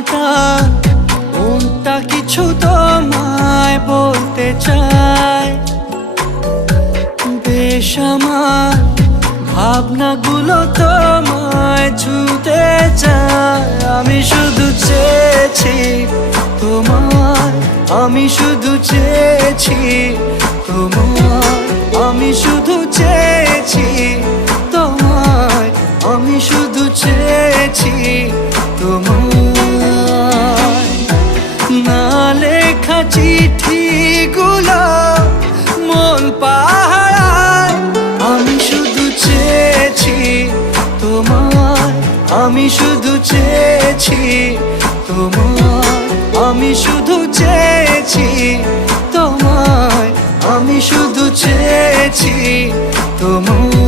কাটা মনটা কিছু তোমায় বলতে চায়। বেশ আমার ভাবনাগুলো তোমায় ছুতে চায়। আমি শুধু চেয়েছি তোমায়, আমি শুধু চেয়েছি তোমায়, আমি শুধু চেয়েছি তোমায়, আমি শুধু চেয়েছি তোমায়। না লেখা চিঠিগুলো মন পাহারায়। আমি শুধু চেয়েছি তোমায়, আমি শুধু চেয়েছি তোমায়, আমি শুধু চেয়েছি তোমায়, আমি শুধু চেয়েছি তোমায়।